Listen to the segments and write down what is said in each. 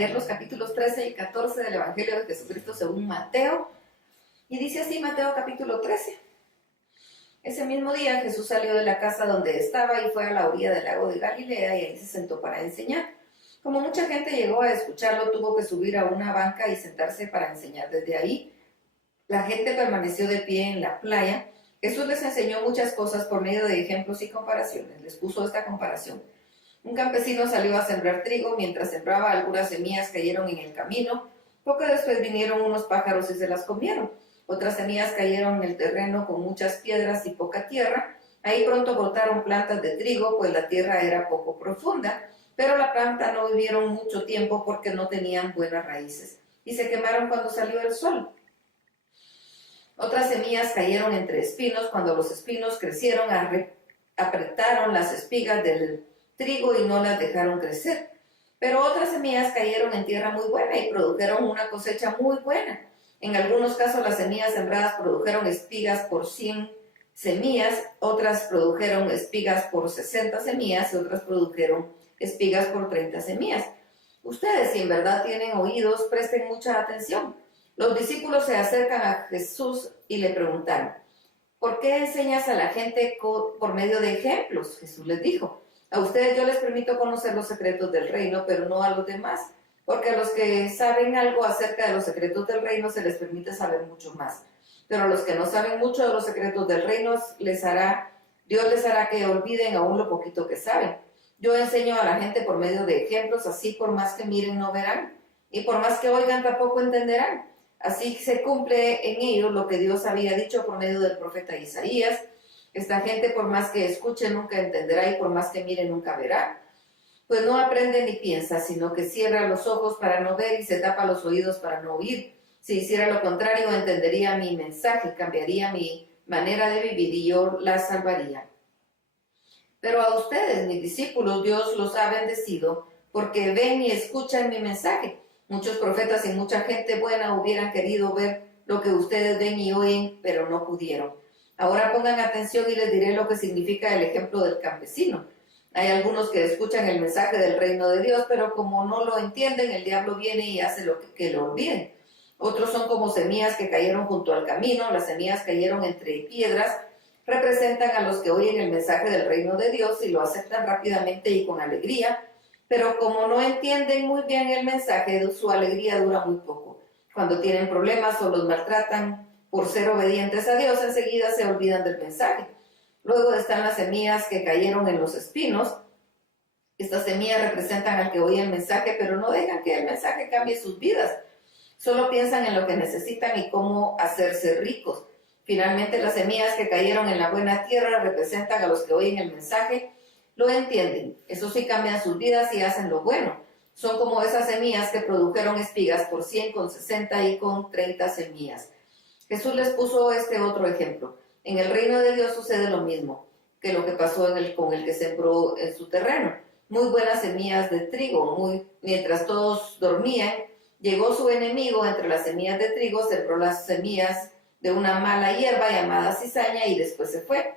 leer los capítulos 13 y 14 del Evangelio de Jesucristo según Mateo. Y dice así Mateo capítulo 13. Ese mismo día Jesús salió de la casa donde estaba y fue a la orilla del lago de Galilea y ahí se sentó para enseñar. Como mucha gente llegó a escucharlo, tuvo que subir a una banca y sentarse para enseñar desde ahí. La gente permaneció de pie en la playa. Jesús les enseñó muchas cosas por medio de ejemplos y comparaciones. Les puso esta comparación. Un campesino salió a sembrar trigo. Mientras sembraba, algunas semillas cayeron en el camino. Poco después vinieron unos pájaros y se las comieron. Otras semillas cayeron en el terreno con muchas piedras y poca tierra. Ahí pronto brotaron plantas de trigo, pues la tierra era poco profunda. Pero la planta no vivieron mucho tiempo porque no tenían buenas raíces. Y se quemaron cuando salió el sol. Otras semillas cayeron entre espinos. Cuando los espinos crecieron, apretaron las espigas del trigo y no las dejaron crecer. Pero otras semillas cayeron en tierra muy buena y produjeron una cosecha muy buena. En algunos casos las semillas sembradas produjeron espigas por 100 semillas, otras produjeron espigas por 60 semillas y otras produjeron espigas por 30 semillas. Ustedes, si en verdad tienen oídos, presten mucha atención. Los discípulos se acercan a Jesús y le preguntaron, ¿por qué enseñas a la gente por medio de ejemplos? Jesús les dijo, a ustedes yo les permito conocer los secretos del reino, pero no a los demás, porque a los que saben algo acerca de los secretos del reino se les permite saber mucho más. Pero a los que no saben mucho de los secretos del reino, Dios les hará que olviden aún lo poquito que saben. Yo enseño a la gente por medio de ejemplos, así por más que miren no verán, y por más que oigan tampoco entenderán. Así se cumple en ellos lo que Dios había dicho por medio del profeta Isaías. Esta gente por más que escuche nunca entenderá y por más que mire nunca verá. Pues no aprende ni piensa, sino que cierra los ojos para no ver y se tapa los oídos para no oír. Si hiciera lo contrario, entendería mi mensaje, cambiaría mi manera de vivir y yo la salvaría. Pero a ustedes, mis discípulos, Dios los ha bendecido porque ven y escuchan mi mensaje. Muchos profetas y mucha gente buena hubieran querido ver lo que ustedes ven y oyen, pero no pudieron. Ahora pongan atención y les diré lo que significa el ejemplo del campesino. Hay algunos que escuchan el mensaje del reino de Dios, pero como no lo entienden, el diablo viene y hace que lo olviden. Otros son como semillas que cayeron junto al camino. Las semillas cayeron entre piedras. Representan a los que oyen el mensaje del reino de Dios y lo aceptan rápidamente y con alegría. Pero como no entienden muy bien el mensaje, su alegría dura muy poco. Cuando tienen problemas o los maltratan por ser obedientes a Dios, enseguida se olvidan del mensaje. Luego están las semillas que cayeron en los espinos. Estas semillas representan al que oye el mensaje, pero no dejan que el mensaje cambie sus vidas. Solo piensan en lo que necesitan y cómo hacerse ricos. Finalmente, las semillas que cayeron en la buena tierra representan a los que oyen el mensaje, lo entienden. Eso sí, cambian sus vidas y hacen lo bueno. Son como esas semillas que produjeron espigas por 100, con 60 y con 30 semillas. Jesús les puso este otro ejemplo. En el reino de Dios sucede lo mismo que lo que pasó con el que sembró en su terreno. Muy buenas semillas de trigo. Mientras todos dormían, llegó su enemigo entre las semillas de trigo, sembró las semillas de una mala hierba llamada cizaña y después se fue.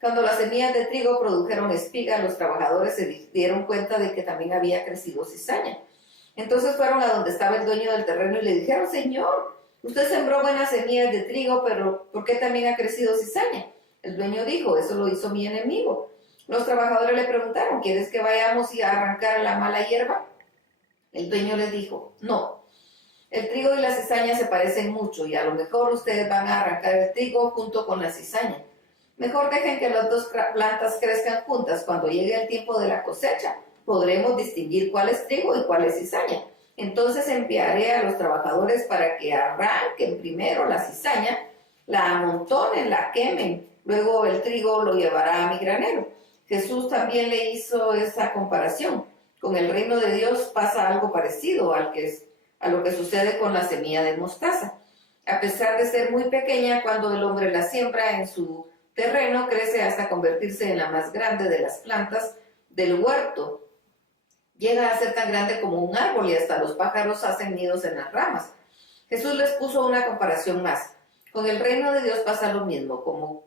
Cuando las semillas de trigo produjeron espigas, los trabajadores se dieron cuenta de que también había crecido cizaña. Entonces fueron a donde estaba el dueño del terreno y le dijeron, Señor, usted sembró buenas semillas de trigo, pero ¿por qué también ha crecido cizaña? El dueño dijo, eso lo hizo mi enemigo. Los trabajadores le preguntaron, ¿quieres que vayamos y arrancar la mala hierba? El dueño les dijo, no. El trigo y la cizaña se parecen mucho y a lo mejor ustedes van a arrancar el trigo junto con la cizaña. Mejor dejen que las dos plantas crezcan juntas. Cuando llegue el tiempo de la cosecha, podremos distinguir cuál es trigo y cuál es cizaña. Entonces enviaré a los trabajadores para que arranquen primero la cizaña, la amontonen, la quemen. Luego el trigo lo llevará a mi granero. Jesús también le hizo esa comparación. Con el reino de Dios pasa algo parecido a lo que sucede con la semilla de mostaza. A pesar de ser muy pequeña, cuando el hombre la siembra en su terreno, crece hasta convertirse en la más grande de las plantas del huerto. Llega a ser tan grande como un árbol y hasta los pájaros hacen nidos en las ramas. Jesús les puso una comparación más. Con el reino de Dios pasa lo mismo, como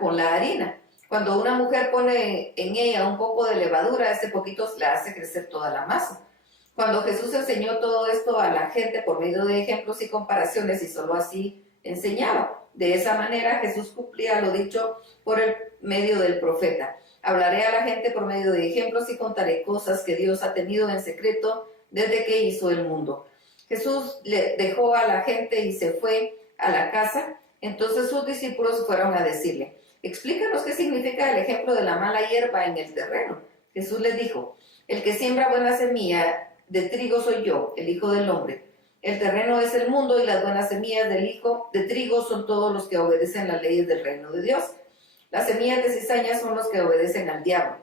con la harina. Cuando una mujer pone en ella un poco de levadura, este poquito le hace crecer toda la masa. Cuando Jesús enseñó todo esto a la gente por medio de ejemplos y comparaciones, y solo así enseñaba. De esa manera Jesús cumplía lo dicho por el medio del profeta. Hablaré a la gente por medio de ejemplos y contaré cosas que Dios ha tenido en secreto desde que hizo el mundo. Jesús le dejó a la gente y se fue a la casa. Entonces sus discípulos fueron a decirle: explícanos qué significa el ejemplo de la mala hierba en el terreno. Jesús les dijo: el que siembra buena semilla de trigo soy yo, el Hijo del Hombre. El terreno es el mundo y las buenas semillas del hijo de trigo son todos los que obedecen las leyes del reino de Dios. Las semillas de cizaña son los que obedecen al diablo,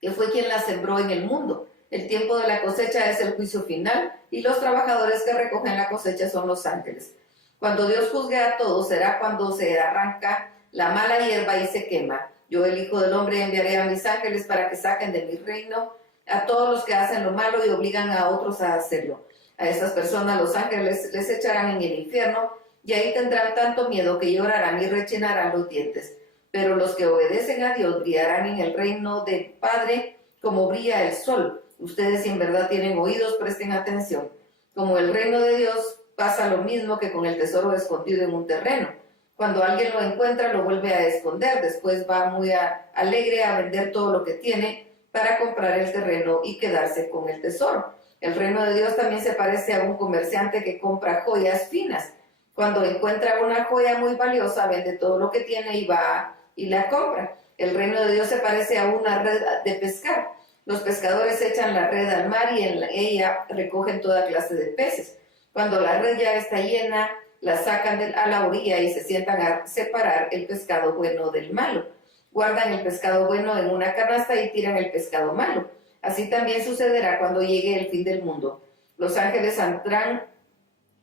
que fue quien las sembró en el mundo. El tiempo de la cosecha es el juicio final y los trabajadores que recogen la cosecha son los ángeles. Cuando Dios juzgue a todos será cuando se arranca la mala hierba y se quema. Yo, el Hijo del Hombre, enviaré a mis ángeles para que saquen de mi reino a todos los que hacen lo malo y obligan a otros a hacerlo. A esas personas los ángeles les echarán en el infierno y ahí tendrán tanto miedo que llorarán y rechinarán los dientes. Pero los que obedecen a Dios brillarán en el reino del Padre como brilla el sol. Ustedes, si en verdad tienen oídos, presten atención. Como el reino de Dios pasa lo mismo que con el tesoro escondido en un terreno. Cuando alguien lo encuentra, lo vuelve a esconder. Después va muy alegre a vender todo lo que tiene para comprar el terreno y quedarse con el tesoro. El reino de Dios también se parece a un comerciante que compra joyas finas. Cuando encuentra una joya muy valiosa, vende todo lo que tiene y va y la compra. El reino de Dios se parece a una red de pescar. Los pescadores echan la red al mar y en ella recogen toda clase de peces. Cuando la red ya está llena, la sacan a la orilla y se sientan a separar el pescado bueno del malo. Guardan el pescado bueno en una canasta y tiran el pescado malo. Así también sucederá cuando llegue el fin del mundo. Los ángeles saldrán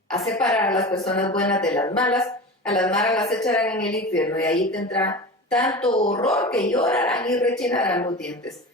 a separar a las personas buenas de las malas. A las malas las echarán en el infierno y ahí tendrá tanto horror que llorarán y rechinarán los dientes.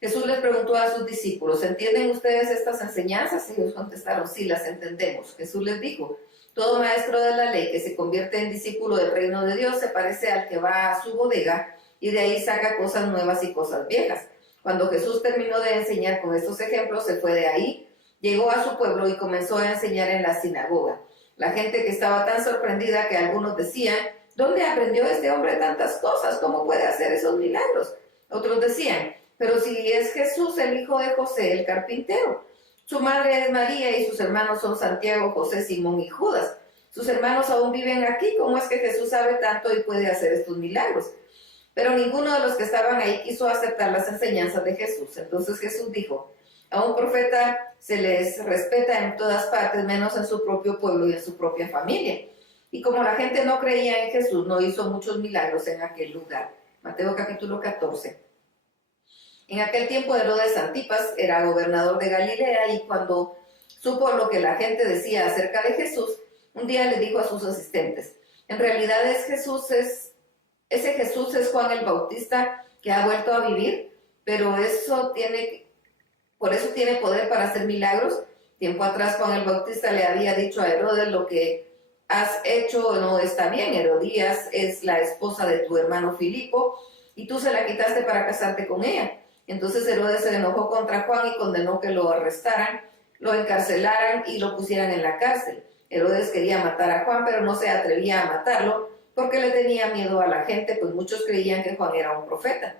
Jesús les preguntó a sus discípulos: ¿entienden ustedes estas enseñanzas? Ellos contestaron: sí, las entendemos. Jesús les dijo: todo maestro de la ley que se convierte en discípulo del reino de Dios se parece al que va a su bodega y de ahí saca cosas nuevas y cosas viejas. Cuando Jesús terminó de enseñar con estos ejemplos, se fue de ahí, llegó a su pueblo y comenzó a enseñar en la sinagoga. La gente que estaba tan sorprendida que algunos decían: ¿dónde aprendió este hombre tantas cosas? ¿Cómo puede hacer esos milagros? Otros decían: pero si es Jesús, el hijo de José, el carpintero. Su madre es María y sus hermanos son Santiago, José, Simón y Judas. Sus hermanos aún viven aquí. ¿Cómo es que Jesús sabe tanto y puede hacer estos milagros? Pero ninguno de los que estaban ahí quiso aceptar las enseñanzas de Jesús. Entonces Jesús dijo: a un profeta se les respeta en todas partes, menos en su propio pueblo y en su propia familia. Y como la gente no creía en Jesús, no hizo muchos milagros en aquel lugar. Mateo capítulo 14. En aquel tiempo Herodes Antipas era gobernador de Galilea y cuando supo lo que la gente decía acerca de Jesús, un día le dijo a sus asistentes: en realidad ese Jesús es Juan el Bautista que ha vuelto a vivir, pero por eso tiene poder para hacer milagros. Tiempo atrás Juan el Bautista le había dicho a Herodes: lo que has hecho no está bien. Herodías es la esposa de tu hermano Filipo y tú se la quitaste para casarte con ella. Entonces Herodes se enojó contra Juan y condenó que lo arrestaran, lo encarcelaran y lo pusieran en la cárcel. Herodes quería matar a Juan, pero no se atrevía a matarlo porque le tenía miedo a la gente, pues muchos creían que Juan era un profeta.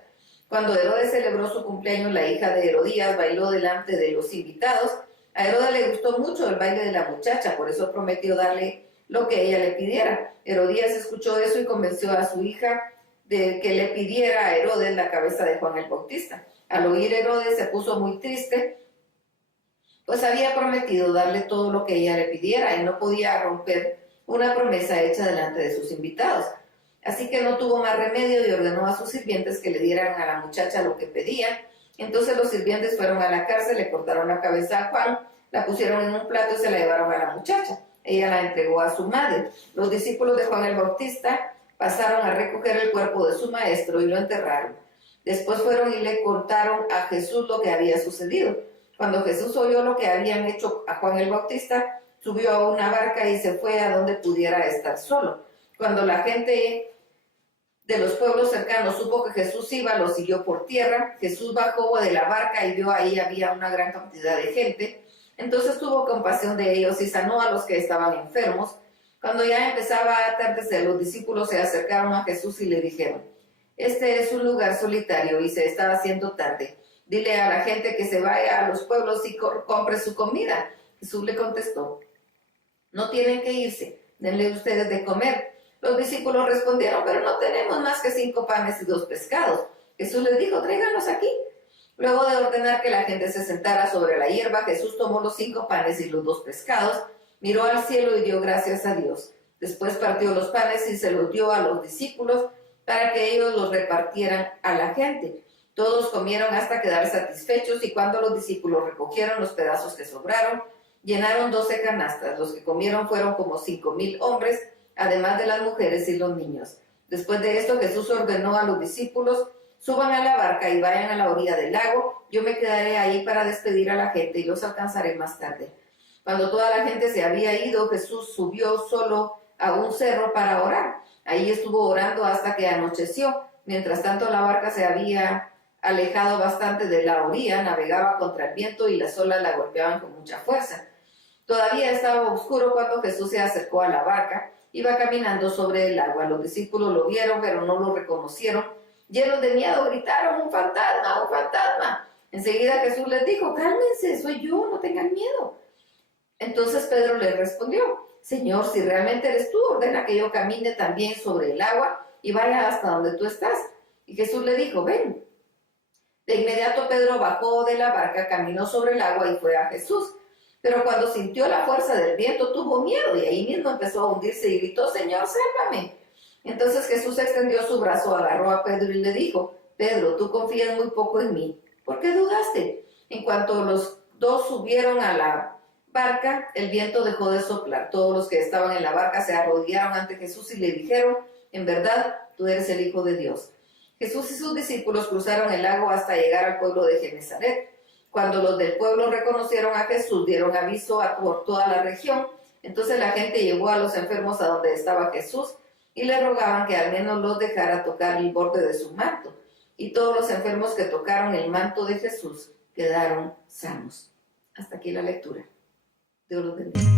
Cuando Herodes celebró su cumpleaños, la hija de Herodías bailó delante de los invitados. A Herodes le gustó mucho el baile de la muchacha, por eso prometió darle lo que ella le pidiera. Herodías escuchó eso y convenció a su hija de que le pidiera a Herodes la cabeza de Juan el Bautista. Al oír Herodes se puso muy triste, pues había prometido darle todo lo que ella le pidiera y no podía romper una promesa hecha delante de sus invitados. Así que no tuvo más remedio y ordenó a sus sirvientes que le dieran a la muchacha lo que pedía. Entonces los sirvientes fueron a la cárcel, le cortaron la cabeza a Juan, la pusieron en un plato y se la llevaron a la muchacha. Ella la entregó a su madre. Los discípulos de Juan el Bautista pasaron a recoger el cuerpo de su maestro y lo enterraron. Después fueron y le contaron a Jesús lo que había sucedido. Cuando Jesús oyó lo que habían hecho a Juan el Bautista, subió a una barca y se fue a donde pudiera estar solo. Cuando la gente de los pueblos cercanos supo que Jesús iba, lo siguió por tierra. Jesús bajó de la barca y vio ahí había una gran cantidad de gente. Entonces tuvo compasión de ellos y sanó a los que estaban enfermos. Cuando ya empezaba a atardecer, los discípulos se acercaron a Jesús y le dijeron: este es un lugar solitario y se está haciendo tarde. Dile a la gente que se vaya a los pueblos y compre su comida. Jesús le contestó: no tienen que irse, denle ustedes de comer. Los discípulos respondieron: pero no tenemos más que 5 panes y 2 pescados. Jesús les dijo: tráiganlos aquí. Luego de ordenar que la gente se sentara sobre la hierba, Jesús tomó los 5 panes y los 2 pescados, miró al cielo y dio gracias a Dios. Después partió los panes y se los dio a los discípulos para que ellos los repartieran a la gente. Todos comieron hasta quedar satisfechos, y cuando los discípulos recogieron los pedazos que sobraron, llenaron 12 canastas. Los que comieron fueron como 5,000 hombres, además de las mujeres y los niños. Después de esto, Jesús ordenó a los discípulos: suban a la barca y vayan a la orilla del lago. Yo me quedaré ahí para despedir a la gente y los alcanzaré más tarde. Cuando toda la gente se había ido, Jesús subió solo a un cerro para orar. Ahí estuvo orando hasta que anocheció. Mientras tanto, la barca se había alejado bastante de la orilla, navegaba contra el viento y las olas la golpeaban con mucha fuerza. Todavía estaba oscuro cuando Jesús se acercó a la barca. Iba caminando sobre el agua. Los discípulos lo vieron, pero no lo reconocieron. Llenos de miedo, gritaron: ¡un fantasma, un fantasma! Enseguida Jesús les dijo: cálmense, soy yo, no tengan miedo. Entonces Pedro le respondió: Señor, si realmente eres tú, ordena que yo camine también sobre el agua y vaya hasta donde tú estás. Y Jesús le dijo: ven. De inmediato Pedro bajó de la barca, caminó sobre el agua y fue a Jesús. Pero cuando sintió la fuerza del viento, tuvo miedo y ahí mismo empezó a hundirse y gritó: Señor, sálvame. Entonces Jesús extendió su brazo, agarró a Pedro y le dijo: Pedro, tú confías muy poco en mí. ¿Por qué dudaste? En cuanto los dos subieron a la barca, el viento dejó de soplar. Todos los que estaban en la barca se arrodillaron ante Jesús y le dijeron: en verdad, tú eres el Hijo de Dios. Jesús y sus discípulos cruzaron el lago hasta llegar al pueblo de Genesaret. Cuando los del pueblo reconocieron a Jesús, dieron aviso por toda la región. Entonces la gente llevó a los enfermos a donde estaba Jesús y le rogaban que al menos los dejara tocar el borde de su manto. Y todos los enfermos que tocaron el manto de Jesús quedaron sanos. Hasta aquí la lectura. Dios los bendiga.